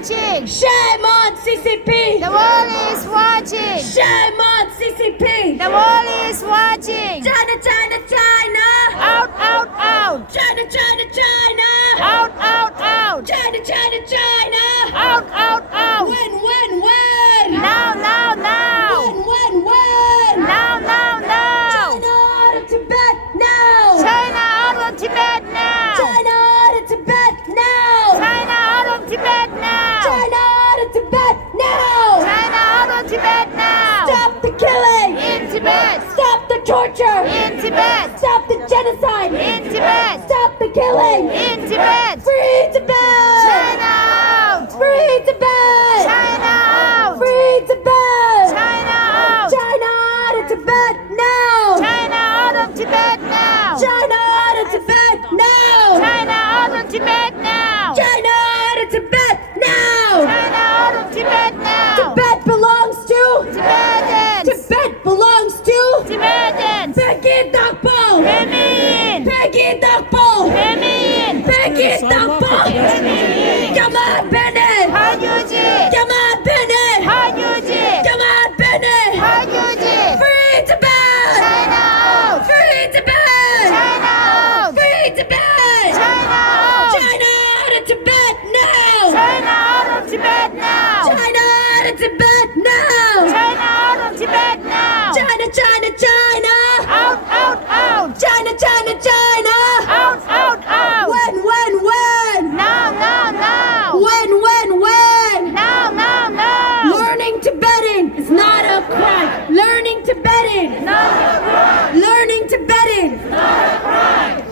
watching. Shame on CCP. The world is watching. Shame on CCP. The world is watching. China, China, China. Out, out, out. China, China, China. Out, out, out. China, China, China. Out, out, out. When, when? Now, now, now. When? Now, now, now. China out of Tibet now. China out of Tibet now. China out of Tibet now. China out of Tibet now. China out of Tibet now. China out of Tibet now. Stop the killing. In Tibet. Stop the torture. In Tibet. Stop the genocide. In Tibet. Stop the killing. In Tibet. Free Tibet. China out. Free Tibet. China out. Free Tibet. China out. China out of Tibet now. China out of Tibet now. China out of Tibet now. China out of Tibet now. China out of Tibet now. China out of Tibet now. Tibet belongs to Tibetans. Tibet belongs to Tibetans. Peggy Dakpo. Remain. Peggy Dakpo. Remain. Peggy Dakpo. Come on, Bennett. Hanyuji. Come on, Bennett. Hanyuji. Come on, Bennett. Hanyuji. Free Tibet. China out. Free Tibet. China out. Free Tibet. China out. China out of Tibet now. China out of Tibet now. China out of Tibet now. China out of Tibet now. China, China, China.